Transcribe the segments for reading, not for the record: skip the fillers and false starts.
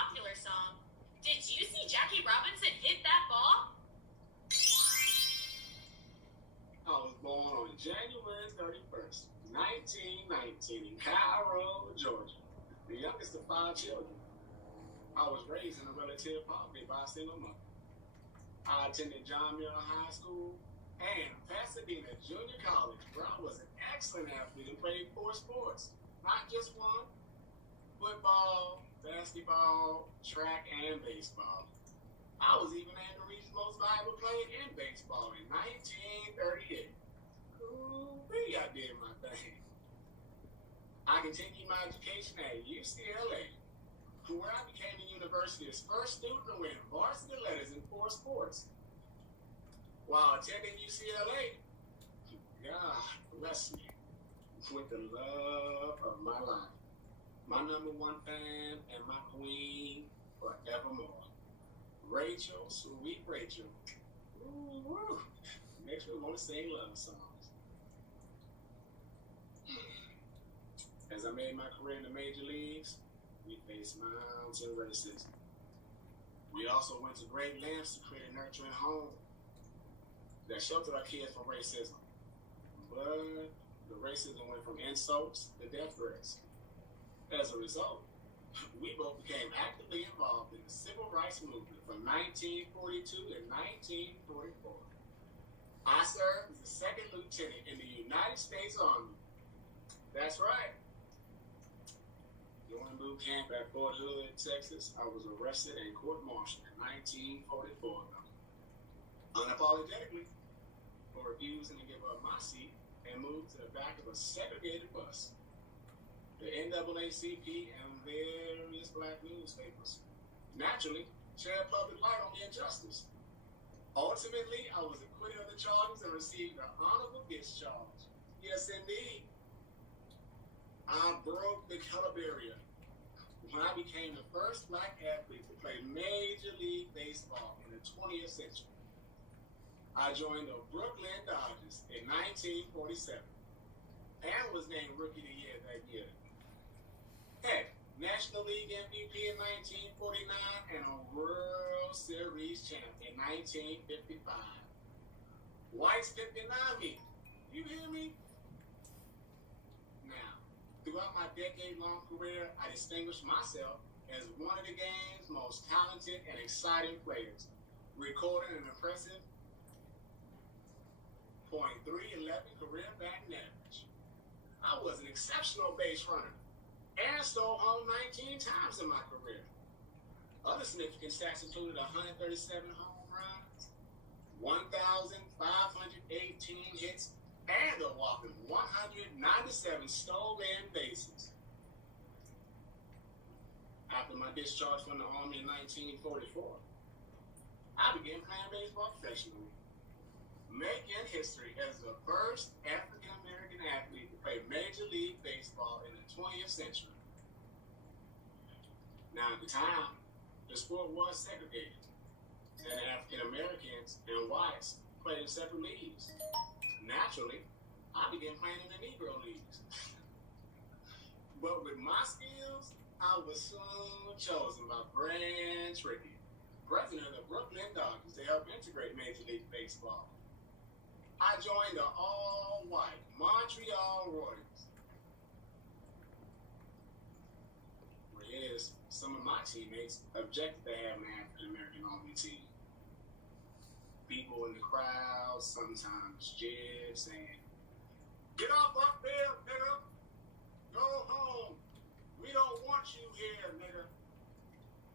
popular song. Did you see Jackie Robinson hit that ball? I was born on January 31st, 1919 in Cairo, Georgia, the youngest of 5 children. I was raised in a relative poverty by a single mother. I attended John Muir High School and Pasadena Junior College, where I was an excellent athlete and played 4 sports, not just one: football, basketball, track, and baseball. I was even named the region's most valuable player in baseball in 1938. Ooh-wee, I did my thing. I continued my education at UCLA, where I became the university's first student to win varsity letters in 4 sports. While attending UCLA, God bless me with the love of my life, my number 1 fan and my queen forevermore, Rachel, sweet Rachel. Ooh, makes me want to sing love songs. As I made my career in the major leagues, we faced mounting racism. We also went to great lengths to create a nurturing home that sheltered our kids from racism. But the racism went from insults to death threats. As a result, we both became actively involved in the civil rights movement from 1942 to 1944. I served as the 2nd lieutenant in the United States Army. That's right. During boot camp at Fort Hood, Texas, I was arrested and court-martialed in 1944, unapologetically, for refusing to give up my seat and move to the back of a segregated bus. The NAACP and various black newspapers naturally shed public light on the injustice. Ultimately, I was acquitted of the charges and received an honorable discharge. Yes, indeed. I broke the color barrier when I became the first black athlete to play Major League Baseball in the 20th century. I joined the Brooklyn Dodgers in 1947 and was named Rookie of the Year that year. Heck, National League MVP in 1949 and a World Series champ in 1955. White's 59 me. You hear me? Now, throughout my decade-long career, I distinguished myself as one of the game's most talented and exciting players, recording an impressive .311 career batting average. I was an exceptional base runner and stole home 19 times in my career. Other significant stats included 137 home runs, 1,518 hits, and a whopping 197 stolen bases. After my discharge from the Army in 1944, I began playing baseball professionally, making history as the first African-American athlete to play Major League Baseball in the 20th century. Now, at the time, the sport was segregated, and African-Americans and whites played in separate leagues. Naturally, I began playing in the Negro leagues. But with my skills, I was soon chosen by Branch Rickey, president of the Brooklyn Dodgers, to help integrate Major League Baseball. I joined the all-white Montreal Royals, whereas some of my teammates objected to having an African-American on the team. People in the crowd sometimes jib, saying, "Get off up there, nigga! Go home! We don't want you here, nigga!"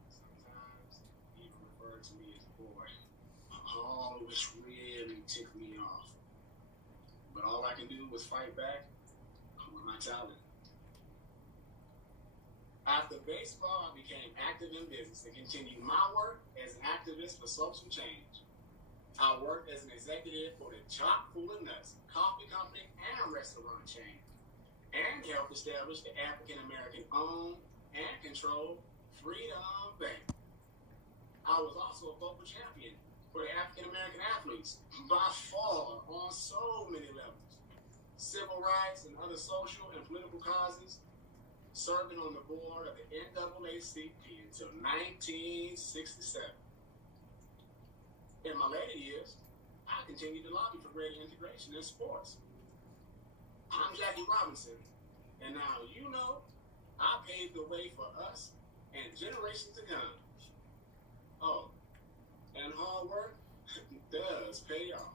Sometimes even referred to me as boy, all which really ticked me off. But all I can do was fight back with my talent. After baseball, I became active in business and continued my work as an activist for social change. I worked as an executive for the Chock full of Nuts coffee company and restaurant chain, and helped establish the African-American owned and controlled Freedom Bank. I was also a vocal champion for the African-American athletes, by far, on so many levels. Civil rights and other social and political causes, serving on the board of the NAACP until 1967. In my later years, I continued to lobby for greater integration in sports. I'm Jackie Robinson, and now you know I paved the way for us and generations to come. Oh, and hard work does pay off.